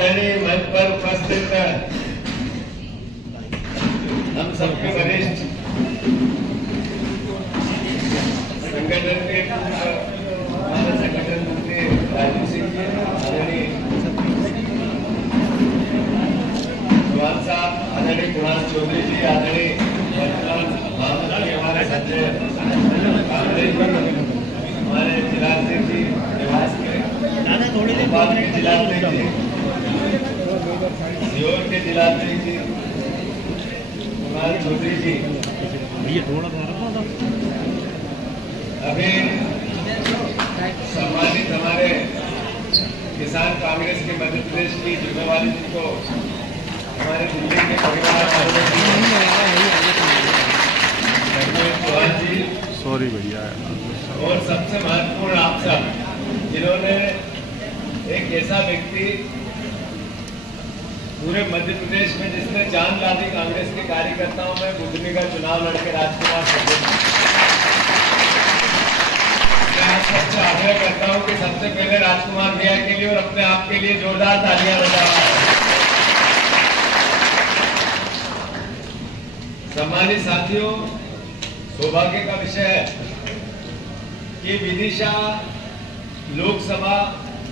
आदरणीय मंच पर उपस्थित हम सबके वरिष्ठ संगठन के संगठन मंत्री राजीव सिंह जी, आदरणीय चौहान साहब, आदरणीय कुणाल चौधरी जी, आदरणीय महामंत्री हमारे संजय हमारे जिलाध्यक्ष जी निवास के भोपाल के जिलाध्यक्ष जी, सीहोर के जिलाध्यक्ष जी कुणाल चौधरी जी, अभी सम्मानित हमारे किसान कांग्रेस के मध्य प्रदेश की जिम्मेवारी जिनको हमारे दिल्ली के परिवार चौहान जी, सॉरी भैया, और सबसे महत्वपूर्ण आप सब जिन्होंने एक ऐसा व्यक्ति पूरे मध्य प्रदेश में जिसने जान ला दी कांग्रेस के कार्यकर्ताओं में, बुधनी का चुनाव लड़के राजकुमार सबसे आग्रह करता हूं कि सबसे पहले राजकुमार भैया के लिए और अपने आप के लिए जोरदार तालियां बजाएं। सम्मानित साथियों, सौभाग्य का विषय है कि विदिशा लोकसभा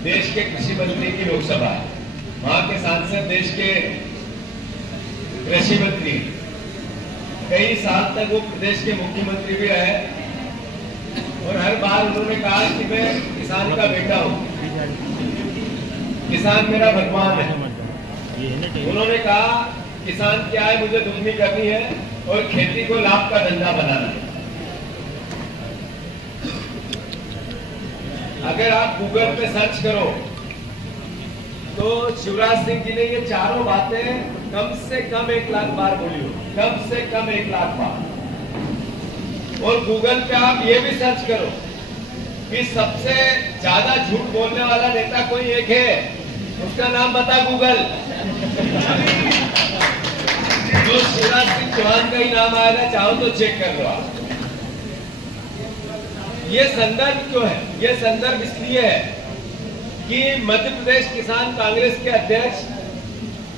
देश के कृषि मंत्री की लोकसभा है। वहां के सांसद देश के कृषि मंत्री, कई साल तक वो प्रदेश के मुख्यमंत्री भी रहे और हर बार उन्होंने कहा कि मैं किसान का बेटा हूं, किसान मेरा भगवान है। उन्होंने कहा किसान क्या है, मुझे दुगनी करनी है और खेती को लाभ का धंधा बनाना है। अगर आप गूगल पे सर्च करो तो शिवराज सिंह जी ने ये चारों बातें कम से कम 1 लाख बार बोली हो, कम से कम 1 लाख बार। और गूगल पे आप ये भी सर्च करो कि सबसे ज्यादा झूठ बोलने वाला नेता कोई एक है, उसका नाम बता गूगल। जो शिवराज सिंह चौहान का ही नाम आएगा, चाहो तो चेक कर लो आप। ये संदर्भ क्यों है? ये संदर्भ इसलिए है कि मध्य प्रदेश किसान कांग्रेस के अध्यक्ष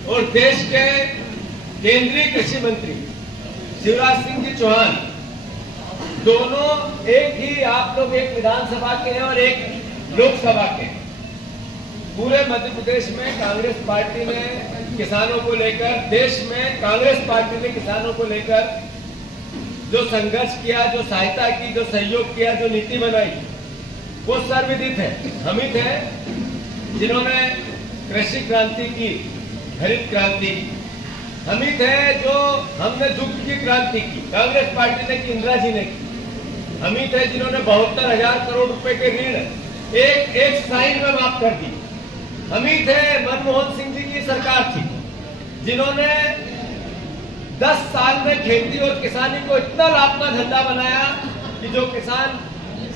और देश के केंद्रीय कृषि मंत्री शिवराज सिंह जी चौहान दोनों एक ही, आप लोग एक विधानसभा के हैं और एक लोकसभा के। पूरे मध्य प्रदेश में कांग्रेस पार्टी ने किसानों को लेकर, देश में कांग्रेस पार्टी ने किसानों को लेकर जो संघर्ष किया, जो सहायता की, जो सहयोग किया, जो नीति बनाई, वो सर्वविदित है। हम ही थे जिन्होंने कृषि क्रांति की, हरित क्रांति की। हम ही थे जो हमने दुग्ध की क्रांति की, कांग्रेस पार्टी ने की, इंदिरा जी ने की। हम ही थे जिन्होंने 72,000 करोड़ रुपए के ऋण एक साइन में माफ कर दी। हम ही थे, मनमोहन सिंह जी की सरकार थी जिन्होंने 10 साल में खेती और किसानी को इतना लाभ का धंधा बनाया कि जो किसान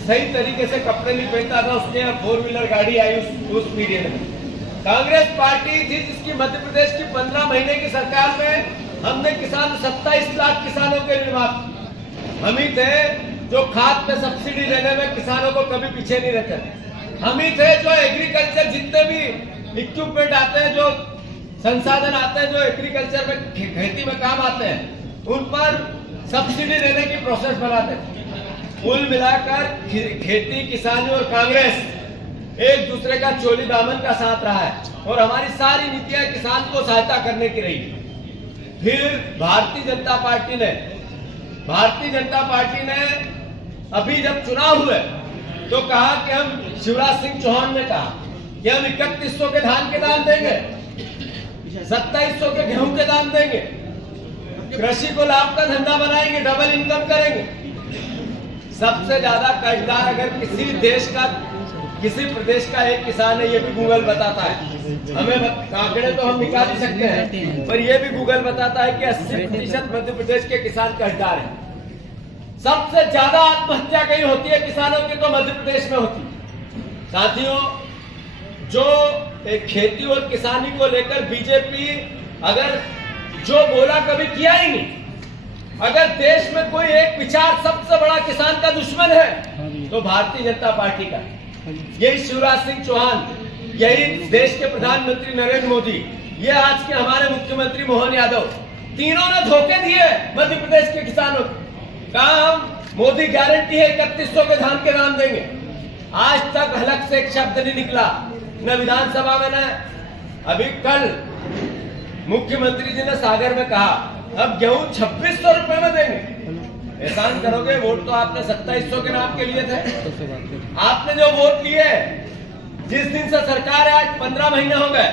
सही तरीके से कपड़े नहीं पहनता था, उसके यहाँ 4 व्हीलर गाड़ी आई उस पीरियड में। कांग्रेस पार्टी थी जिसकी मध्य प्रदेश की 15 महीने की सरकार में हमने 27 लाख किसानों के ऋण माफ किए। हम ही थे जो खाद पे सब्सिडी लेने में किसानों को कभी पीछे नहीं रहते। हम ही थे जो एग्रीकल्चर, जितने भी इक्विपमेंट आते हैं, जो संसाधन आते हैं, जो एग्रीकल्चर में खेती में काम आते हैं, उन पर सब्सिडी देने की प्रोसेस बनाते थे। कुल मिलाकर खेती, किसानी और कांग्रेस एक दूसरे का चोली दामन का साथ रहा है और हमारी सारी नीतियां किसान को सहायता करने की रही। फिर भारतीय जनता पार्टी ने अभी जब चुनाव हुए तो कहा कि हम, शिवराज सिंह चौहान ने कहा कि हम 3100 के धान के दाम देंगे, 2700 के गेहूं के दाम देंगे, कृषि को लाभ का धंधा बनाएंगे, डबल इनकम करेंगे। सबसे ज्यादा कर्जदार अगर किसी देश का, किसी प्रदेश का एक किसान है, ये भी गूगल बताता है। हमें आंकड़े तो हम निकाल ही सकते हैं, पर ये भी गूगल बताता है कि 80% मध्य प्रदेश के किसान कर्जदार हैं। सबसे ज्यादा आत्महत्या कहीं होती है किसानों की तो मध्य प्रदेश में होती है। साथियों, जो एक खेती और किसानी को लेकर बीजेपी अगर जो बोला कभी किया ही नहीं। अगर देश में कोई एक विचार सबसे बड़ा किसान का दुश्मन है तो भारतीय जनता पार्टी का। यही शिवराज सिंह चौहान यही देश के प्रधानमंत्री नरेंद्र मोदी, ये आज के हमारे मुख्यमंत्री मोहन यादव, तीनों ने धोखे दिए मध्य प्रदेश के किसानों को। कहा हम मोदी गारंटी है 3100 के धान के दाम देंगे, आज तक हलक से एक शब्द नहीं निकला, न विधानसभा में न अभी कल मुख्यमंत्री जी ने सागर में कहा अब गेहूं 2600 रुपए में देंगे। एहसान करोगे, वोट तो आपने 2700 के नाम के लिए थे। आपने जो वोट लिए, जिस दिन से सरकार है आज 15 महीने हो गए,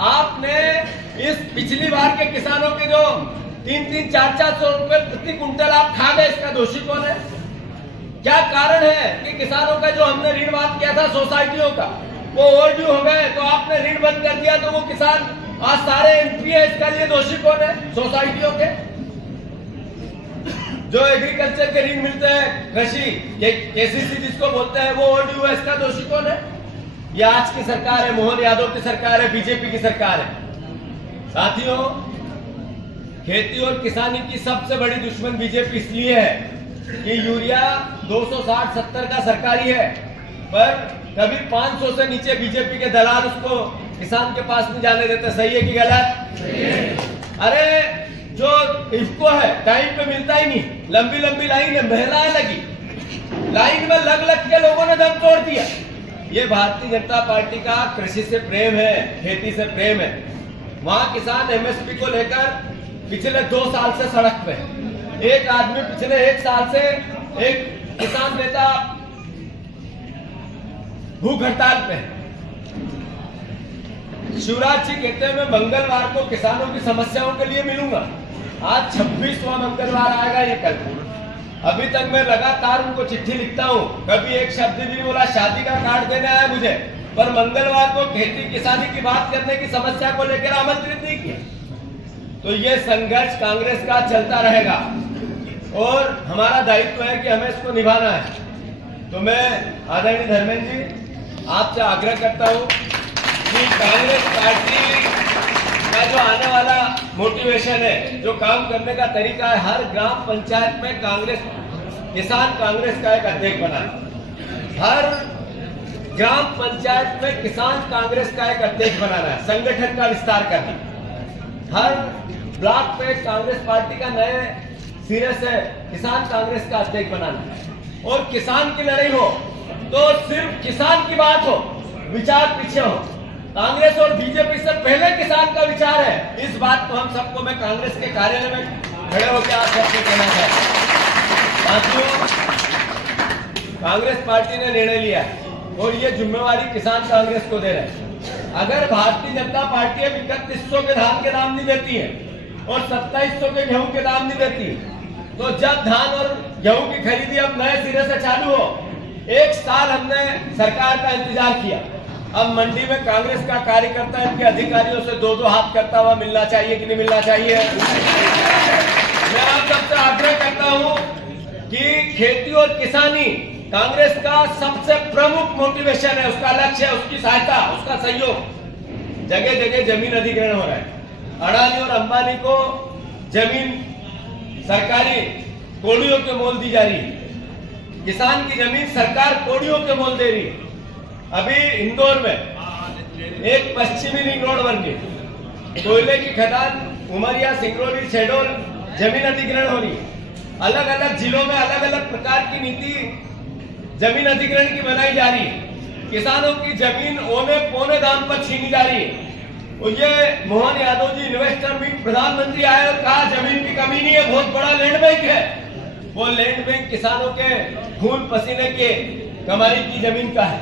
आपने इस पिछली बार के किसानों के जो 300 400 रुपए प्रति कुंटल आप खा गए, इसका दोषी कौन है? क्या कारण है कि किसानों का जो हमने ऋण माफ किया था सोसाइटियों का, वो ओवरड्यू हो गए, तो आपने ऋण बंद कर दिया, तो वो किसान आज सारे एंट्री है, इसका लिए दोषी कौन है? सोसाइटियों के जो एग्रीकल्चर के ऋण मिलते हैं, कृषि केसीसी जिसको बोलते हैं, वो ओवरड्यू है, इसका दोषी कौन है? ये आज की सरकार है, मोहन यादव की सरकार है, बीजेपी की सरकार है। साथियों, खेती और किसानी की सबसे बड़ी दुश्मन बीजेपी इसलिए है कि यूरिया 260-70 का सरकारी है, पर कभी 500 से नीचे बीजेपी के दलाल उसको किसान के पास नहीं जाने देते। सही है कि गलत? अरे जो इसको है टाइम पे मिलता ही नहीं, लंबी लंबी लाइन है, महिलाएं लगी लाइन में लग के लोगों ने दम तोड़ दिया। ये भारतीय जनता पार्टी का कृषि से प्रेम है, खेती से प्रेम है। वहां किसान एमएसपी को लेकर पिछले 2 साल से सड़क पे, एक आदमी पिछले 1 साल से, एक किसान नेता भूख हड़ताल पे। शिवराज जी कहते हैं मैं मंगलवार को किसानों की समस्याओं के लिए मिलूंगा। आज 26वां मंगलवार आएगा ये कल। अभी तक मैं लगातार उनको चिट्ठी लिखता हूँ, कभी एक शब्द भी बोला शादी का कार्ड देने आया मुझे, पर मंगलवार को खेती किसानी की बात करने की समस्या को लेकर आमंत्रित नहीं किया। तो ये संघर्ष कांग्रेस का चलता रहेगा और हमारा दायित्व है कि हमें इसको निभाना है। तो मैं आदरणीय धर्मेंद्र जी आपसे आग्रह करता हूँ कि कांग्रेस पार्टी का जो आने वाला मोटिवेशन है, जो काम करने का तरीका है, हर ग्राम पंचायत में किसान कांग्रेस का एक अध्यक्ष बनाना, हर ग्राम पंचायत में किसान कांग्रेस का एक अध्यक्ष बनाना है, संगठन का विस्तार करना, हर ब्लॉक पे कांग्रेस पार्टी का नए सिरे से किसान कांग्रेस का अध्यक्ष बनाना, और किसान की लड़ाई हो तो सिर्फ किसान की बात हो, विचार पीछे हो। कांग्रेस और बीजेपी से पहले किसान का विचार है, इस बात को हम सबको मैं कांग्रेस के कार्यालय में खड़े होकर आप सबको कहना चाहता हूं। कांग्रेस पार्टी ने निर्णय लिया और ये जिम्मेवारी किसान कांग्रेस को दे रहे हैं। अगर भारतीय जनता पार्टी 3100 के धान के दाम नहीं देती है और 2700 के गेहूं के दाम नहीं देती, तो जब धान और गेहूं की खरीदी अब नए सिरे से चालू हो, 1 साल हमने सरकार का इंतजार किया, अब मंडी में कांग्रेस का कार्यकर्ता इनके अधिकारियों से 2-2 हाथ करता हुआ मिलना चाहिए कि नहीं मिलना चाहिए? मैं आप सबसे आग्रह करता हूं कि खेती और किसानी कांग्रेस का सबसे प्रमुख मोटिवेशन है, उसका लक्ष्य है, उसकी सहायता, उसका सहयोग। जगह जगह जमीन अधिग्रहण हो रहा है। अडानी और अंबानी को जमीन सरकारी कोड़ियों के मोल दी जा रही है, किसान की जमीन सरकार कोड़ियों के मोल दे रही है। अभी इंदौर में एक पश्चिमी रिंग रोड बन गई, कोयले की खदान, उमरिया, सिंगरौली, शहडोल, जमीन अधिग्रहण हो रही है। अलग अलग जिलों में अलग अलग प्रकार की नीति जमीन अधिग्रहण की बनाई जा रही है। किसानों की जमीन औने पौने दाम पर छीनी जा रही है। और ये मोहन यादव जी इन्वेस्टर मीट प्रधानमंत्री आए और कहा जमीन की कमी नहीं है, बहुत बड़ा लैंड बैंक है। वो लैंड बैंक किसानों के खून पसीने के कमाई की जमीन का है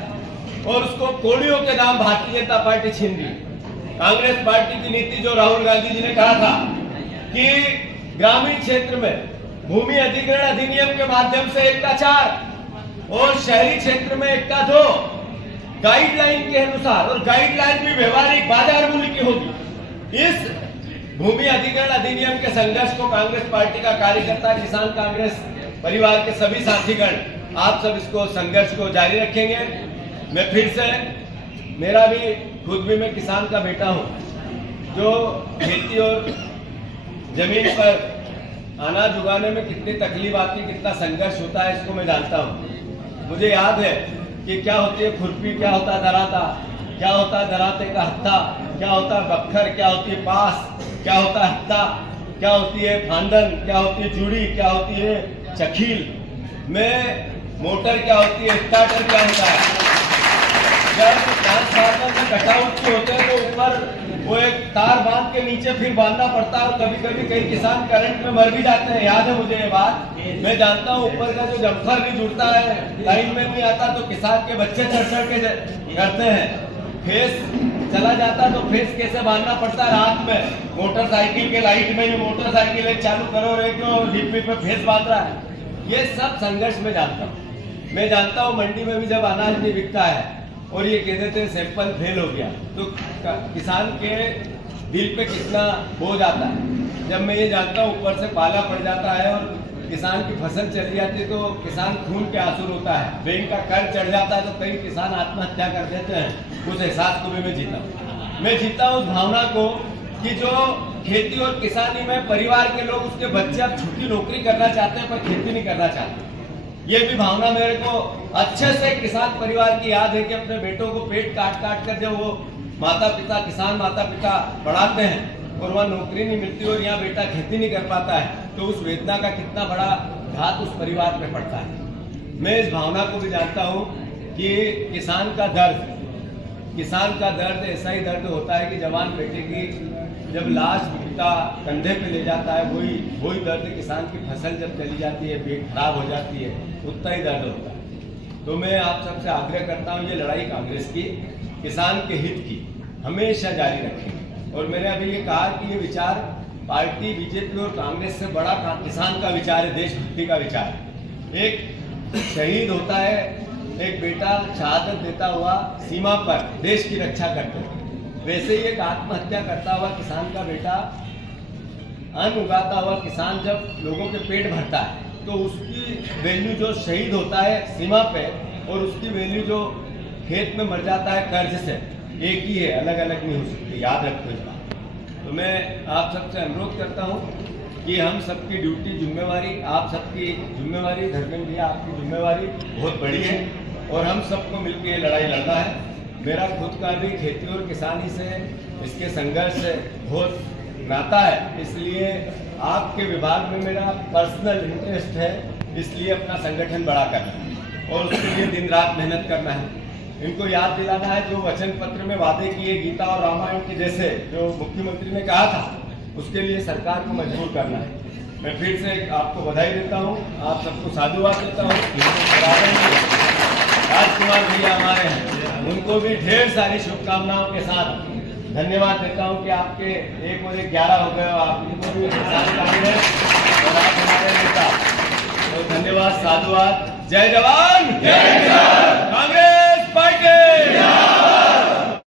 और उसको कोड़ियों के दाम भारतीय जनता पार्टी छीन रही। कांग्रेस पार्टी की नीति जो राहुल गांधी जी ने कहा था कि ग्रामीण क्षेत्र में भूमि अधिग्रहण अधिनियम के माध्यम से 1 का 4 और शहरी क्षेत्र में 1 का 2 गाइडलाइन के अनुसार, और गाइडलाइन भी व्यवहारिक बाजार मूल्य की होगी। इस भूमि अधिग्रहण अधिनियम के संघर्ष को कांग्रेस पार्टी का कार्यकर्ता, किसान कांग्रेस परिवार के सभी साथीगण, आप सब इसको संघर्ष को जारी रखेंगे। मैं फिर से, मेरा भी खुद भी मैं किसान का बेटा हूं, जो खेती और जमीन पर अनाज उगाने में कितनी तकलीफ आती है, कितना संघर्ष होता है, इसको मैं जानता हूं। मुझे याद है कि क्या होती है खुरपी, क्या होता है दराता, क्या होता है दराते का हत्था, क्या होता है बख्तर, क्या होती है पास, क्या होता है हत्था, क्या होती है फांदन, क्या होती है चूड़ी, क्या होती है चखील में मोटर, क्या होती है स्टार्टर, क्या होता है। जब ट्रांसफार्मर में कटआउट होते हैं तो ऊपर वो एक तार बांध के नीचे फिर बांधना पड़ता है और कभी कभी कई किसान करंट में मर भी जाते हैं। याद है मुझे ये बात, मैं जानता हूँ। ऊपर का जो जम्फर भी जुड़ता है, लाइन में नहीं आता तो किसान के बच्चे चढ़ के करते हैं। फेस चला जाता तो फेस कैसे बांधना पड़ता है रात में, मोटरसाइकिल के लाइट में ही मोटरसाइकिल एक चालू करो और एक डिब्बी पे फेस बांध रहा है। ये सब संघर्ष में जानता हूँ। मैं जानता हूँ मंडी में भी जब अनाज नहीं बिकता है और ये कह देते हैं सैंपल फेल हो गया तो किसान के दिल पे कितना बोझ आता है। जब मैं ये जानता हूँ ऊपर से पाला पड़ जाता है और किसान की फसल चली जाती है तो किसान खून के आंसू रोता है, बैंक का कर्ज चढ़ जाता है तो कई किसान आत्महत्या कर देते हैं। उस एहसास को भी मैं जीता उस भावना को कि जो खेती और किसानी में परिवार के लोग, उसके बच्चे अब छोटी नौकरी करना चाहते हैं पर खेती नहीं करना चाहते। ये भी भावना मेरे को अच्छे से किसान परिवार की याद है कि अपने बेटों को पेट काट कर जब वो माता पिता, किसान माता पिता पढ़ाते हैं और वहाँ नौकरी नहीं मिलती और यहाँ बेटा खेती नहीं कर पाता है तो उस वेदना का कितना बड़ा घात उस परिवार पे पड़ता है। मैं इस भावना को भी जानता हूँ कि किसान का दर्द ऐसा ही दर्द होता है कि जवान बेटे की जब लाश पिता कंधे पे ले जाता है, वही दर्द किसान की फसल जब चली जाती है, पेट खराब हो जाती है, उतना ही दर्द होता है। तो मैं आप सबसे आग्रह करता हूँ, ये लड़ाई कांग्रेस की किसान के हित की हमेशा जारी रखेंगे। और मैंने अभी ये कहा कि ये विचार पार्टी बीजेपी और कांग्रेस से बड़ा किसान का विचार है, देशभक्ति का विचार है। एक शहीद होता है, एक बेटा शहादत देता हुआ सीमा पर देश की रक्षा करते हैं, वैसे ही एक आत्महत्या करता हुआ किसान का बेटा, अन्न उगाता हुआ किसान जब लोगों के पेट भरता है तो उसकी वैल्यू जो शहीद होता है सीमा पे और उसकी वैल्यू जो खेत में मर जाता है कर्ज से, एक ही है, अलग अलग नहीं हो सकती। याद रखो इस बात। तो मैं आप सबसे अनुरोध करता हूँ कि हम सबकी ड्यूटी, जिम्मेवारी, आप सबकी जिम्मेवारी, धर्मेंद्र भैया आपकी जिम्मेवारी बहुत बड़ी है और हम सबको मिलकर ये लड़ाई लड़ना है। मेरा खुद का भी खेती और किसानी से, इसके संघर्ष से बहुत नाता है, इसलिए आपके विभाग में मेरा पर्सनल इंटरेस्ट है, इसलिए अपना संगठन बड़ा करना है और उसके लिए दिन रात मेहनत करना है। इनको याद दिलाना है जो वचन पत्र में वादे किए, गीता और रामायण के जैसे जो मुख्यमंत्री ने कहा था, उसके लिए सरकार को मजबूर करना है। मैं फिर से आपको बधाई देता हूँ, आप सबको साधुवाद देता हूँ। राजकुमार भैया हमारे हैं, उनको भी ढेर सारी शुभकामनाओं के साथ धन्यवाद देता हूं कि आपके 1 और 1 11 हो गए, आप इनको भी और आप हमारे नेता। तो धन्यवाद, साधुवाद, जय जवान जय